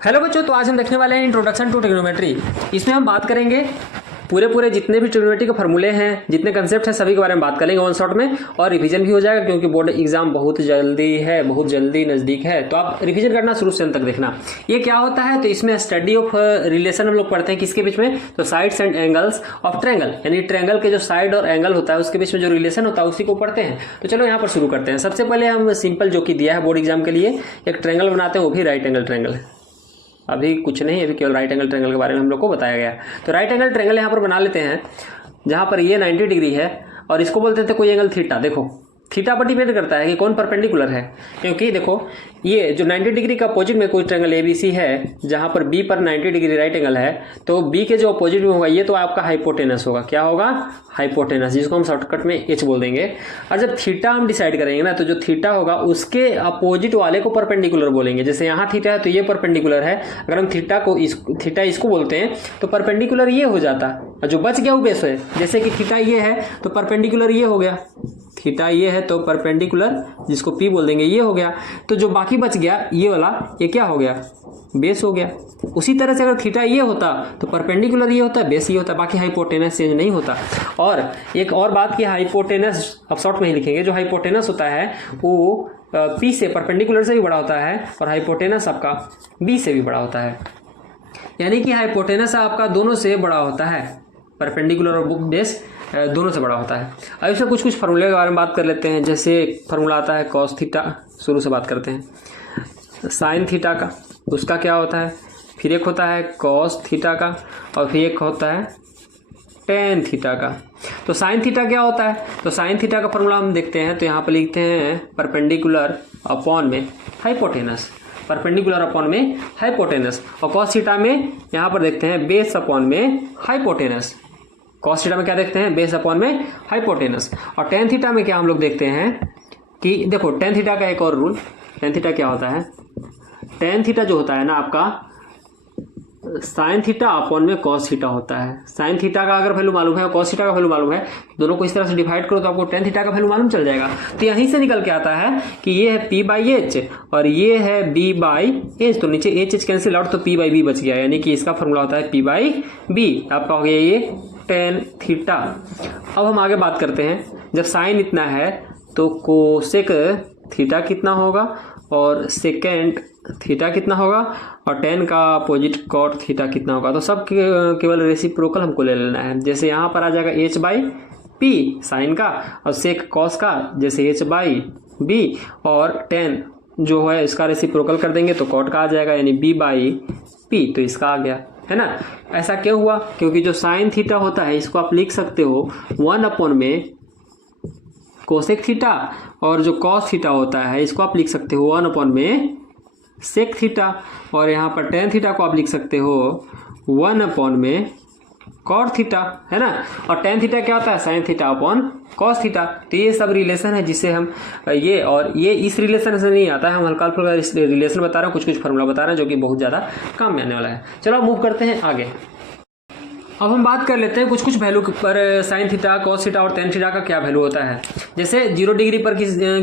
Hello बच्चों, तो आज हम देखने वाले हैं इंट्रोडक्शन टू ट्रिग्नोमेट्री। इसमें हम बात करेंगे पूरे जितने भी ट्रिग्नोमेट्री के फॉर्मूले हैं, जितने कंसेप्ट हैं, सभी के बारे में बात करेंगे वन शॉट में। और रिवीजन भी हो जाएगा क्योंकि बोर्ड एग्जाम बहुत जल्दी नज़दीक है, तो आप रिवीजन करना शुरू से अंत तक देखना। ये क्या होता है, तो इसमें स्टडी ऑफ रिलेशन हम लोग पढ़ते हैं किसके बीच में, तो sides and angles of triangle, यानी ट्रायंगल के जो साइड और एंगल होता है उसके बीच में जो रिलेशन होता है उसी को पढ़ते हैं। तो चलो यहाँ पर शुरू करते हैं। सबसे पहले हम सिंपल जो कि दिया है बोर्ड एग्जाम के लिए, एक ट्रायंगल बनाते हैं, वो भी राइट एंगल ट्रायंगल है। अभी कुछ नहीं, अभी केवल राइट एंगल ट्रायंगल के बारे में हम लोग को बताया गया। तो राइट एंगल ट्रायंगल यहाँ पर बना लेते हैं, जहाँ पर ये 90 डिग्री है और इसको बोलते थे कोई एंगल थीटा। देखो थीटा पर डिपेंड करता है कि कौन परपेंडिकुलर है, क्योंकि देखो ये जो 90 डिग्री का अपोजिट में कोई ट्रायंगल ABC है, जहां पर B पर 90 डिग्री राइट एंगल है, तो B के जो अपोजिट में होगा ये तो आपका हाइपोटेनस होगा। क्या होगा? हाइपोटेनस, जिसको हम शॉर्टकट में H बोल देंगे। और जब थीटा हम डिसाइड करेंगे ना, तो जो थीटा होगा उसके अपोजिट वाले को परपेंडिकुलर बोलेंगे। जैसे यहाँ थीटा है तो ये परपेंडिकुलर है, अगर हम थीटा इसको बोलते हैं तो परपेंडिकुलर ये हो जाता, और जो बच गया वो बेस है। जैसे कि थीटा ये है तो परपेंडिकुलर ये हो गया, थीटा ये है तो परपेंडिकुलर जिसको P बोल देंगे ये हो गया। तो जो बाकी बच गया ये वाला, ये क्या हो गया? बेस हो गया। उसी तरह से अगर थीटा ये होता तो परपेंडिकुलर ये होता, बेस ये होता, बाकी हाइपोटेनस चेंज नहीं होता। और एक और बात कि हाइपोटेनस अब शॉर्ट में ही लिखेंगे, जो हाइपोटेनस होता है वो P से परपेंडिकुलर से भी बड़ा होता है और हाइपोटेनस आपका B से भी बड़ा होता है, यानी कि हाइपोटेनस आपका दोनों से बड़ा होता है, परपेंडिकुलर और बेस दोनों से बड़ा होता है। अब इसमें कुछ फार्मूले के बारे में बात कर लेते हैं। जैसे फार्मूला आता है कॉस थीटा, शुरू से बात करते हैं। साइन थीटा का उसका क्या होता है, फिर एक होता है कॉस थीटा का, और फिर एक होता है टेन थीटा का। तो साइन थीटा क्या होता है, तो साइन थीटा का फार्मूला हम देखते हैं, तो यहाँ पर लिखते हैं परपेंडिकुलर अपॉन में हाइपोटेनस, परपेंडिकुलर अपॉन में हाइपोटेनस। और कॉस थीटा में यहाँ पर देखते हैं बेस अपॉन में हाइपोटेनस। कॉस थीटा में क्या देखते हैं, बेस अपॉन में हाइपोटेनस। और टेन थीटा में क्या हम लोग देखते हैं कि देखो टेन थीटा का एक और रूल, टेन थीटा क्या होता है, टेन थीटा जो होता है ना आपका साइन थीटा अपॉन में कॉस थीटा होता है। साइन थीटा का अगर वैल्यू मालूम है और कॉस थीटा का वैल्यू मालूम है, दोनों को इस तरह से डिवाइड करो तो आपको टेन थीटा का वैल्यू मालूम चल जाएगा। तो यहीं से निकल के आता है कि ये है P/H और ये है B/H, तो नीचे H कैंसिल आउट तो P/B बच गया, यानी कि इसका फॉर्मूला होता है P/B। आपका हो गया ये टेन थीटा। अब हम आगे बात करते हैं, जब साइन इतना है तो कोसेक थीटा कितना होगा और सेकेंड थीटा कितना होगा, और टेन का अपोजिट कॉट थीटा कितना होगा। तो सब केवल रेसिप्रोकल हमको ले लेना है। जैसे यहाँ पर आ जाएगा H/P साइन का, और सेक कॉस का जैसे H/B, और टेन जो है इसका रेसिप्रोकल कर देंगे तो कॉट का आ जाएगा, यानी B/P, तो इसका आ गया है ना। ऐसा क्यों हुआ, क्योंकि जो साइन थीटा होता है इसको आप लिख सकते हो 1 अपॉन में कोसेक थीटा, और जो कॉस थीटा होता है इसको आप लिख सकते हो 1 अपॉन में सेक थीटा, और यहाँ पर टेन थीटा को आप लिख सकते हो 1 अपॉन में कॉट थीटा, है ना। और टेन थीटा क्या होता है, sine theta upon cos theta. तो ये सब रिलेशन है जिससे हम ये और ये इस रिलेशन से नहीं आता है, हम हल्का फुल्का रिलेशन बता रहे हैं, कुछ फार्मूला बता रहे हैं जो कि बहुत ज़्यादा काम में आने वाला है। चलो मूव करते हैं आगे। अब हम बात कर लेते हैं कुछ वैल्यू पर, साइन थीटा, कॉस थीटा और टेन थीटा का क्या वैल्यू होता है। जैसे 0 डिग्री पर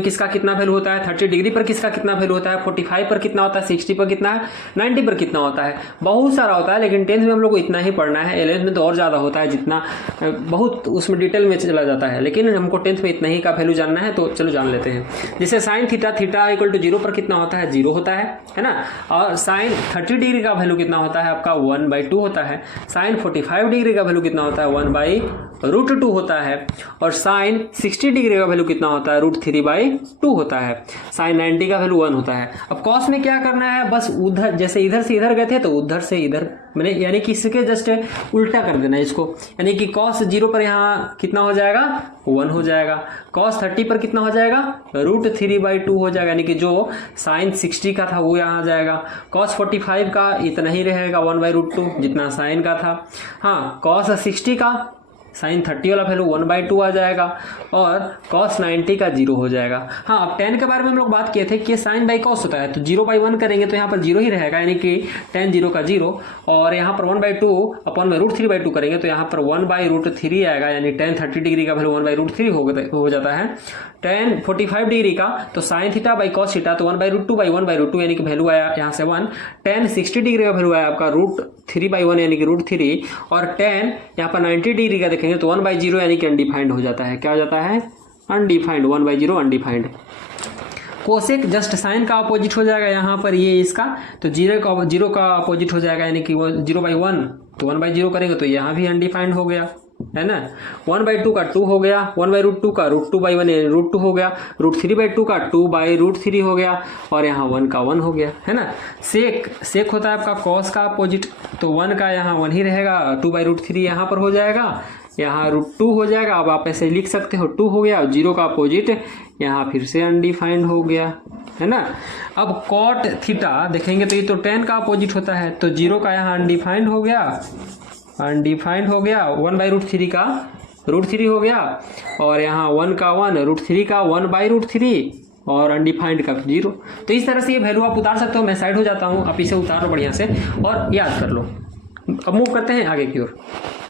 किसका कितना वैल्यू होता है, 30 डिग्री पर किसका कितना वैल्यू होता है, 45 पर कितना होता है, 60 पर कितना है, 90 पर कितना होता है। बहुत सारा होता है, लेकिन 10th में हम लोग को इतना ही पढ़ना है। 11th में तो और ज़्यादा होता है, जितना बहुत उसमें डिटेल में चला जाता है, लेकिन हमको 10th में इतना ही का वैल्यू जानना है। तो चलो जान लेते हैं। जैसे sine theta, theta equal to 0 पर कितना होता है, 0 होता है ना। और साइन 30 डिग्री का वैल्यू कितना होता है आपका, 1/2 होता है। साइन 45 डिग्री का वैल्यू कितना होता है, 1/√2 होता है। और साइन 60 डिग्री का वैल्यू कितना होता है, √3/2 होता है। साइन 90 का वैल्यू 1 होता है। अब कॉस में क्या करना है, बस उधर जैसे इधर से इधर गए थे तो उधर से इधर, मैंने यानी कि इसके जस्ट उल्टा कर देना है इसको, यानी कि कॉस 0 पर यहाँ कितना हो जाएगा, 1 हो जाएगा। कॉस 30 पर कितना हो जाएगा, √3/2 हो जाएगा, यानी कि जो साइन 60 का था वो यहाँ आ जाएगा। कॉस 45 का इतना ही रहेगा, 1/√2, जितना साइन का था। हाँ, कॉस 60 का साइन 30 वाला वैल्यू 1/2 आ जाएगा, और कॉस 90 का 0 हो जाएगा। हाँ, अब टेन के बारे में हम लोग बात किए थे कि साइन बाई कॉस होता है, तो 0/1 करेंगे तो यहाँ पर 0 ही रहेगा, यानी कि टेन 0 का 0। और यहाँ पर 1/2 अपॉन में √3/2 करेंगे तो यहाँ पर 1/√3 आएगा, यानी टेन 30 डिग्री का वैल्यू 1/√3 हो जाता है। tan 45 डिग्री का तो sine theta by cos theta तो 1/√2 बाई 1/√2 यानी कि वैल्यू आया यहाँ से 1। tan 60 डिग्री का वैल्यू आया आपका √3/1 यानी कि √3 और tan यहाँ पर 90 डिग्री का देखेंगे तो 1/0 यानी कि अनडिफाइंड हो जाता है। क्या हो जाता है? Undefined, 1/0 undefined. Cosec just sine का अपोजिट हो जाएगा यहाँ पर ये इसका, तो जीरो का अपोजिट हो जाएगा यानी कि 0/1 तो 1/0 करेंगे तो यहाँ भी अनडिफाइंड हो गया, है ना। 1/2 का 2 हो गया, 1/√2 का √2/1 यानी √2 हो गया, √3/2 का 2/√3 हो गया और यहाँ 1 का 1 हो गया, है ना। सेक होता है आपका कॉस का अपोजिट, तो 1 का यहाँ 1 ही रहेगा, 2/√3 यहाँ पर हो जाएगा, यहाँ √2 हो जाएगा। अब आप ऐसे लिख सकते हो 2 हो गया और 0 का अपोजिट यहाँ फिर से अनडिफाइंड हो गया, है ना। अब कॉट थीटा देखेंगे तो ये तो tan का अपोजिट होता है, तो 0 का यहाँ अनडिफाइंड हो गया, 1/√3 का √3 हो गया और यहाँ 1 का 1, √3 का 1/√3 और अनडिफाइंड का 0। तो इस तरह से ये वैल्यू आप उतार सकते हो। मैं साइड हो जाता हूँ, आप इसे उतारो बढ़िया से और याद कर लो। अब मूव करते हैं आगे की ओर।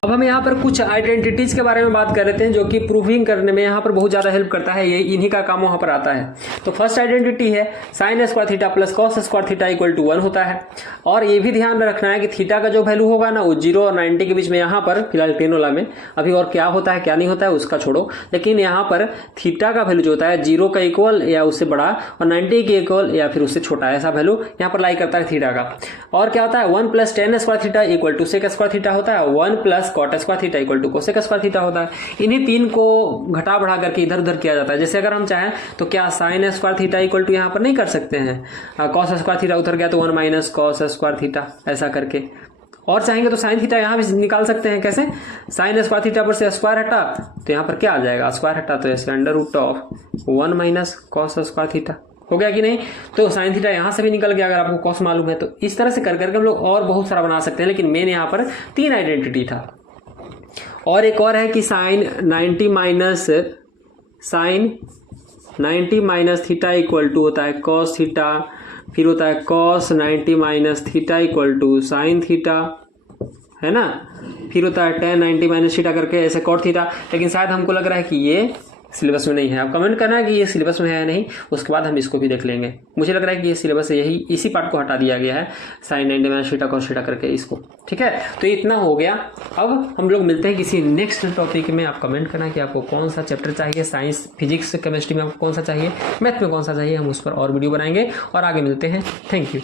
अब हम यहाँ पर कुछ आइडेंटिटीज के बारे में बात कर रहे थे जो कि प्रूविंग करने में यहाँ पर बहुत ज़्यादा हेल्प करता है, ये इन्हीं का काम वहाँ पर आता है। तो फर्स्ट आइडेंटिटी है sine square theta plus cos square theta equal to 1 होता है। और ये भी ध्यान में रखना है कि थीटा का जो वैल्यू होगा ना वो 0 और 90 के बीच में, यहाँ पर फिलहाल टेनोला में अभी और क्या होता है क्या नहीं होता है उसका छोड़ो, लेकिन यहाँ पर थीटा का वैल्यू जो होता है 0 का इक्वल या उससे बड़ा और 90 के इक्वल या फिर उससे छोटा, ऐसा वैल्यू यहाँ पर लाई करता है थीटा का। और क्या होता है 1 + tan square theta equal to sec square theta होता है, 1 + cot square theta equal to cosec square theta होता है। इन्हीं तीन को घटा बढ़ा करके इधर उधर किया जाता है। जैसे अगर हम चाहें तो क्या sine square theta equal to यहाँ पर नहीं कर सकते हैं, कॉस स्क्वायर थीटा उधर गया तो 1 - cos स्क्वायर थीटा ऐसा करके। और चाहेंगे तो साइन थीटा यहाँ भी निकाल सकते हैं। कैसे? साइन स्क्वायर थीटा पर से स्क्वायर हटा तो यहाँ पर क्या आ जाएगा, स्क्वायर हटा तो ऐसे √1 - cos स्क्वायर थीटा हो गया कि नहीं। तो साइन थीटा यहाँ से भी निकल गया अगर आपको कॉस मालूम है तो। इस तरह से कर करके हम लोग और बहुत सारा बना सकते हैं, लेकिन मेन यहाँ पर 3 आइडेंटिटी था। और एक और है कि sine 90 minus theta equal to होता है कॉस थीटा, फिर होता है cos 90 - theta equal to sine theta, है ना। फिर होता है tan 90 - थीटा करके ऐसे कॉट थीटा। लेकिन शायद हमको लग रहा है कि ये सिलेबस में नहीं है। आप कमेंट करना कि ये सिलेबस में है या नहीं, उसके बाद हम इसको भी देख लेंगे। मुझे लग रहा है कि ये सिलेबस से यही इसी पार्ट को हटा दिया गया है, साइन 90 - थीटा कॉस थीटा करके इसको, ठीक है। तो इतना हो गया। अब हम लोग मिलते हैं किसी नेक्स्ट टॉपिक में। आप कमेंट करना कि आपको कौन सा चैप्टर चाहिए, साइंस फिजिक्स केमिस्ट्री में आपको कौन सा चाहिए, मैथ में कौन सा चाहिए, हम उस पर और वीडियो बनाएंगे और आगे मिलते हैं। Thank you.